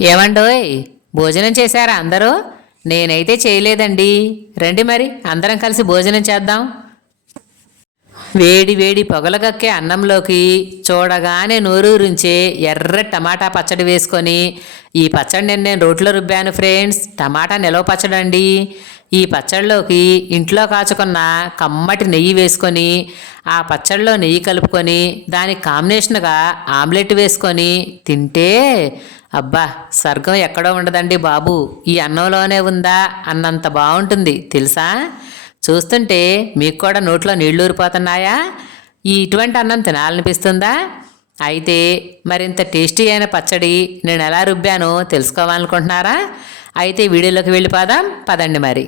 ఏమండోయ్ భోజనం చేశారా అందరూ? నేనైతే చేయలేదండి. రండి మరి అందరం కలిసి భోజనం చేద్దాం. వేడి వేడి పొగలగక్కే అన్నంలోకి చూడగానే నోరూరించే ఎర్ర టమాటా పచ్చడి వేసుకొని ఈ పచ్చడి నేను నేను రోట్లో రుబ్బాను ఫ్రెండ్స్. టమాటా నిలవ పచ్చడి అండి ఈ పచ్చడిలోకి ఇంట్లో కాచుకున్న కమ్మటి నెయ్యి వేసుకొని ఆ పచ్చడిలో నెయ్యి కలుపుకొని దానికి కాంబినేషన్గా ఆమ్లెట్ వేసుకొని తింటే అబ్బా స్వర్గం ఎక్కడో ఉండదండి బాబు. ఈ అన్నంలోనే ఉందా? అన్నంత బాగుంటుంది తెలుసా? చూస్తుంటే మీకు కూడా నోట్లో నీళ్ళూరిపోతున్నాయా ఈ ఇటువంటి అన్నం తినాలనిపిస్తుందా? అయితే మరింత టేస్టీ అయిన పచ్చడి నేను ఎలా రుబ్బానో తెలుసుకోవాలనుకుంటున్నారా? అయితే వీడియోలోకి వెళ్ళిపోదాం పదండి మరి.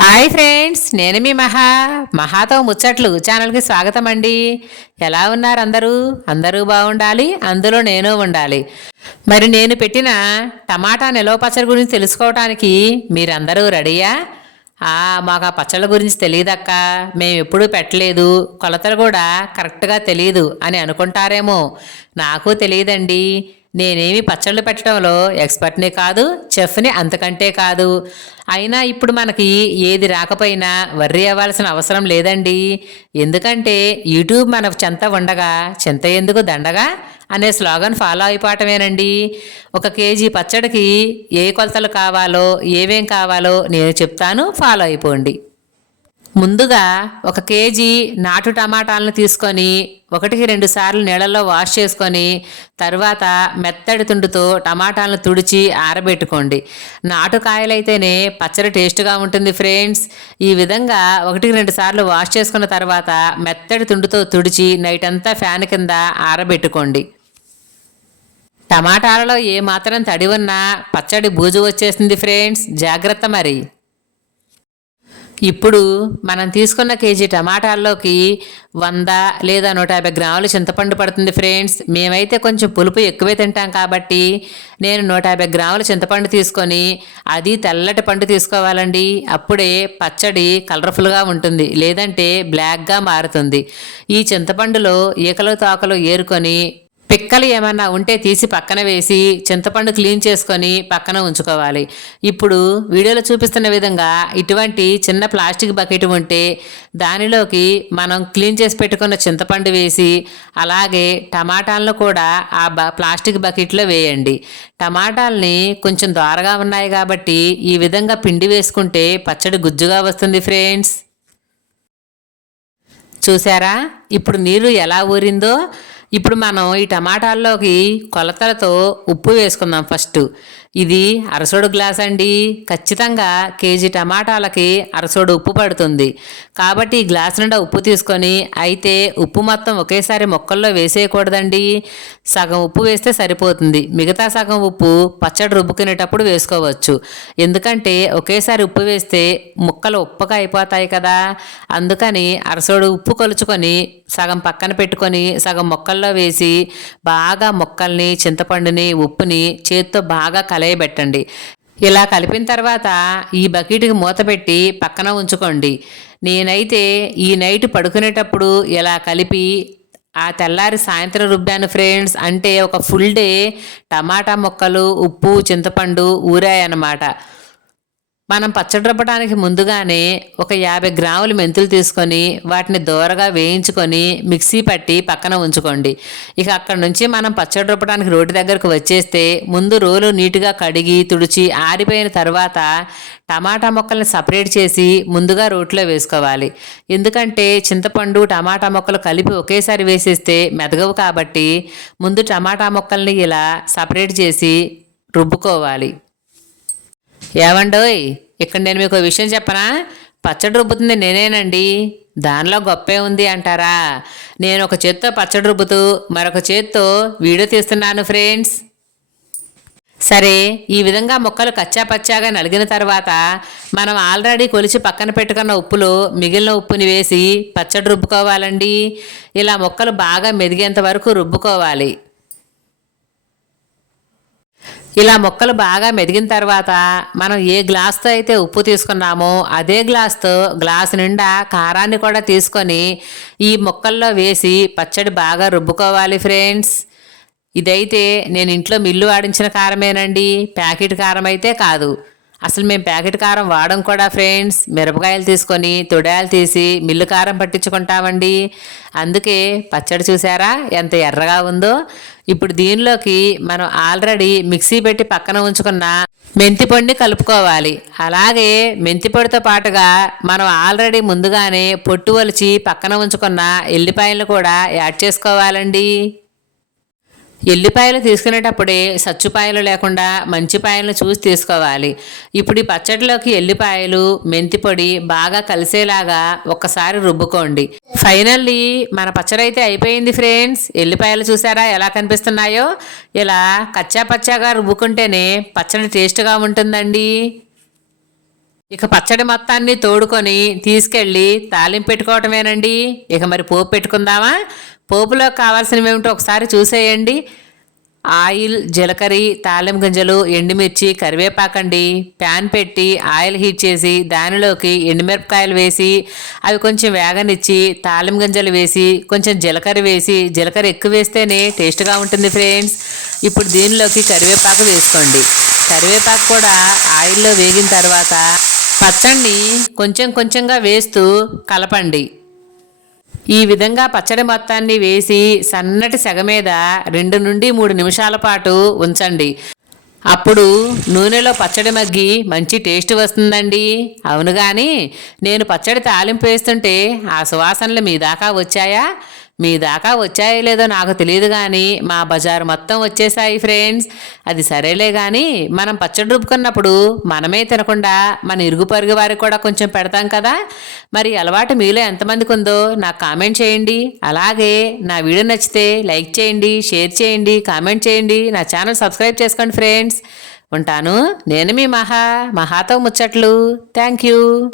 హాయ్ ఫ్రెండ్స్ నేను మీ మహా. మహాతో ముచ్చట్లు ఛానల్కి స్వాగతం అండి ఎలా ఉన్నారు అందరూ? అందరూ బాగుండాలి అందులో నేను ఉండాలి. మరి నేను పెట్టిన టమాటా నిలవ పచ్చడి గురించి తెలుసుకోవటానికి మీరందరూ రెడీయా? ఆ, మాకు ఆ పచ్చళ్ళ గురించి తెలియదక్క మేము ఎప్పుడూ పెట్టలేదు. కొలతలు కూడా కరెక్ట్గా తెలియదు అని అనుకుంటారేమో. నాకు తెలియదండి నేనేమి పచ్చళ్ళు పెట్టడంలో ఎక్స్పర్ట్ని కాదు చెఫ్ని అంతకంటే కాదు. అయినా ఇప్పుడు మనకి ఏది రాకపోయినా వర్రీ అవ్వాల్సిన అవసరం లేదండి. ఎందుకంటే యూట్యూబ్ మన చెంత ఉండగా చెంత ఎందుకు దండగా అనే స్లోగన్ ఫాలో అయిపోవటమేనండి. ఒక కేజీ పచ్చడికి ఏ కొలతలు కావాలో ఏమేం కావాలో నేను చెప్తాను ఫాలో అయిపోండి. ముందుగా ఒక కేజీ నాటు టమాటాలను తీసుకొని ఒకటికి రెండు సార్లు నీళ్ళల్లో వాష్ చేసుకొని తర్వాత మెత్తడి తుండుతో టమాటాలను తుడిచి ఆరబెట్టుకోండి. నాటు కాయలైతేనే పచ్చడి టేస్ట్గా ఉంటుంది ఫ్రెండ్స్. ఈ విధంగా ఒకటికి రెండు సార్లు వాష్ చేసుకున్న తర్వాత మెత్తడి తుండుతో తుడిచి నైట్ అంతా ఫ్యాన్ కింద ఆరబెట్టుకోండి. టమాటాలలో ఏ మాత్రం తడి ఉన్నా పచ్చడి బూజు వచ్చేసింది ఫ్రెండ్స్. జాగ్రత్త మరి. ఇప్పుడు మనం తీసుకున్న కేజీ టమాటాల్లోకి వంద లేదా నూట యాభై గ్రాములు చింతపండు పడుతుంది ఫ్రెండ్స్. మేమైతే కొంచెం పులుపు ఎక్కువే తింటాం కాబట్టి నేను నూట యాభై గ్రాముల చింతపండు తీసుకొని అది తెల్లటి పండు తీసుకోవాలండి. అప్పుడే పచ్చడి కలర్ఫుల్గా ఉంటుంది లేదంటే బ్లాక్గా మారుతుంది. ఈ చింతపండులో ఈకలు తాకలు ఏరుకొని పిక్కలు ఏమన్నా ఉంటే తీసి పక్కన వేసి చింతపండు క్లీన్ చేసుకొని పక్కన ఉంచుకోవాలి. ఇప్పుడు వీడియోలో చూపిస్తున్న విధంగా ఇటువంటి చిన్న ప్లాస్టిక్ బకెట్ ఉంటే దానిలోకి మనం క్లీన్ చేసి పెట్టుకున్న చింతపండు వేసి అలాగే టమాటాలను కూడా ఆ బ ప్లాస్టిక్ బకెట్లో వేయండి. టమాటాలని కొంచెం దోరగా ఉన్నాయి కాబట్టి ఈ విధంగా పిండి వేసుకుంటే పచ్చడి గుజ్జుగా వస్తుంది ఫ్రెండ్స్. చూసారా? ఇప్పుడు నీరు ఎలా ఊరిందో ఇప్పుడు మనం ఈ టమాటాల్లోకి కొలతలతో ఉప్పు వేసుకుందాం ఫస్ట్. ఇది అరసోడు గ్లాస్ అండి. ఖచ్చితంగా కేజీ టమాటాలకి అరసోడు ఉప్పు పడుతుంది. కాబట్టి ఈ గ్లాస్ నిండా ఉప్పు తీసుకొని అయితే ఉప్పు మొత్తం ఒకేసారి మొక్కల్లో వేసేయకూడదండి. సగం ఉప్పు వేస్తే సరిపోతుంది. మిగతా సగం ఉప్పు పచ్చడి రుబ్బుకునేటప్పుడు వేసుకోవచ్చు. ఎందుకంటే ఒకేసారి ఉప్పు వేస్తే ముక్కలు ఉప్పగా అయిపోతాయి కదా. అందుకని అరసోడు ఉప్పు కొలుచుకొని సగం పక్కన పెట్టుకొని సగం మొక్కల్లో వేసి బాగా మొక్కల్ని చింతపండుని ఉప్పుని చేత్తో బాగా కలయబెట్టండి ఇలా కలిపిన తర్వాత ఈ బకెట్కి మూత పెట్టి పక్కన ఉంచుకోండి. నేనైతే ఈ నైట్ పడుకునేటప్పుడు ఇలా కలిపి ఆ తెల్లారి సాయంత్రం రుబ్బాను ఫ్రెండ్స్ అంటే ఒక ఫుల్ డే టమాటా ముక్కలు ఉప్పు చింతపండు ఊరాయన్నమాట. మనం పచ్చడి ముందుగానే ఒక యాభై గ్రాములు మెంతులు తీసుకొని వాటిని దూరగా వేయించుకొని మిక్సీ పట్టి పక్కన ఉంచుకోండి. ఇక అక్కడ నుంచి మనం పచ్చడి రుబ్బడానికి రోడ్డు దగ్గరకు వచ్చేస్తే ముందు రోలు నీట్గా కడిగి తుడిచి ఆరిపోయిన తర్వాత టమాటా మొక్కల్ని సపరేట్ చేసి ముందుగా రోట్లో వేసుకోవాలి. ఎందుకంటే చింతపండు టమాటా మొక్కలు కలిపి ఒకేసారి వేసేస్తే మెదగవు కాబట్టి ముందు టమాటా మొక్కల్ని ఇలా సపరేట్ చేసి రుబ్బుకోవాలి. ఏమండోయ్ ఇక్కడ నేను మీకు ఒక విషయం చెప్పనా? పచ్చడి రుబ్బుతుంది నేనేనండి. దానిలో గొప్పే ఉంది అంటారా? నేను ఒక చేత్తో పచ్చడి రుబ్బుతూ మరొక చేత్తో వీడియో తీస్తున్నాను ఫ్రెండ్స్. సరే ఈ విధంగా ముక్కలు కచ్చా పచ్చాగా నలిగిన తర్వాత మనం ఆల్రెడీ కొలిచి పక్కన పెట్టుకున్న ఉప్పులో మిగిలిన ఉప్పుని వేసి పచ్చడి రుబ్బుకోవాలండి. ఇలా మొక్కలు బాగా మెదిగేంత వరకు రుబ్బుకోవాలి. ఇలా మొక్కలు బాగా మెదిగిన తర్వాత మనం ఏ గ్లాస్తో అయితే ఉప్పు తీసుకున్నామో అదే గ్లాస్తో గ్లాస్ నిండా కారాన్ని కూడా తీసుకొని ఈ మొక్కల్లో వేసి పచ్చడి బాగా రుబ్బుకోవాలి ఫ్రెండ్స్. ఇదైతే నేను ఇంట్లో మిల్లు ఆడించిన కారమేనండి. ప్యాకెట్ కారం అయితే కాదు. అసలు మేము ప్యాకెట్ కారం వాడం కూడా ఫ్రెండ్స్ మిరపకాయలు తీసుకొని తొడాలు తీసి మిల్లు కారం పట్టించుకుంటామండి. అందుకే పచ్చడి చూసారా? ఎంత ఎర్రగా ఉందో. ఇప్పుడు దీనిలోకి మనం ఆల్రెడీ మిక్సీ పెట్టి పక్కన ఉంచుకున్న మెంతి పొడిని కలుపుకోవాలి. అలాగే మెంతి పొడితో పాటుగా మనం ఆల్రెడీ ముందుగానే పొట్టు ఒలిచి పక్కన ఉంచుకున్న ఎల్లిపాయలు కూడా యాడ్ చేసుకోవాలండి. ఎల్లిపాయలు తీసుకునేటప్పుడే సచ్చుపాయలు లేకుండా మంచి పాయలను చూసి తీసుకోవాలి. ఇప్పుడు ఈ పచ్చడిలోకి ఎల్లిపాయలు మెంతిపొడి బాగా కలిసేలాగా ఒక్కసారి రుబ్బుకోండి. ఫైనల్లీ మన పచ్చడి అయితే అయిపోయింది ఫ్రెండ్స్ ఎల్లిపాయలు చూసారా ఎలా కనిపిస్తున్నాయో? ఇలా కచ్చా పచ్చాగా రుబ్బుకుంటేనే పచ్చడి టేస్ట్గా ఉంటుందండి. ఇక పచ్చడి మొత్తాన్ని తోడుకొని తీసుకెళ్ళి తాలింపు పెట్టుకోవటమేనండి. ఇక మరి పోపు పెట్టుకుందామా? పోపులో కావాల్సినవి ఏమిటో ఒకసారి చూసేయండి. ఆయిల్ జీలకర్ర తాలిం గింజలు ఎండుమిర్చి కరివేపాకండి. ప్యాన్ పెట్టి ఆయిల్ హీట్ చేసి దానిలోకి ఎండుమిరపకాయలు వేసి అవి కొంచెం వేగనిచ్చి తాలిం గింజలు వేసి కొంచెం జీలకర్ర వేసి జీలకర్ర ఎక్కువ వేస్తేనే టేస్ట్గా ఉంటుంది ఫ్రెండ్స్. ఇప్పుడు దీనిలోకి కరివేపాకు వేసుకోండి. కరివేపాకు కూడా ఆయిల్లో వేగిన తర్వాత పచ్చడిని కొంచెం కొంచెంగా వేస్తూ కలపండి. ఈ విధంగా పచ్చడి మొత్తాన్ని వేసి సన్నటి సెగ మీద రెండు నుండి మూడు నిమిషాల పాటు ఉంచండి. అప్పుడు నూనెలో పచ్చడి మగ్గి మంచి టేస్ట్ వస్తుందండి. అవును కానీ నేను పచ్చడి తాలింపు వేస్తుంటే ఆ సువాసనలు మీ దాకా వచ్చాయా? మీ దాకా వచ్చాయో లేదో నాకు తెలియదు కానీ మా బజారు మొత్తం వచ్చేసాయి ఫ్రెండ్స్. అది సరేలే కానీ మనం పచ్చడి రుబ్బుకున్నప్పుడు మనమే తినకుండా మన ఇరుగు పరుగు వారికి కూడా కొంచెం పెడతాం కదా. మరి అలవాటు మీలో ఎంతమందికి ఉందో నాకు కామెంట్ చేయండి. అలాగే నా వీడియో నచ్చితే లైక్ చేయండి షేర్ చేయండి కామెంట్ చేయండి. నా ఛానల్ సబ్స్క్రైబ్ చేసుకోండి ఫ్రెండ్స్. ఉంటాను. నేను మీ మహా మహాతో ముచ్చట్లు. Thank you.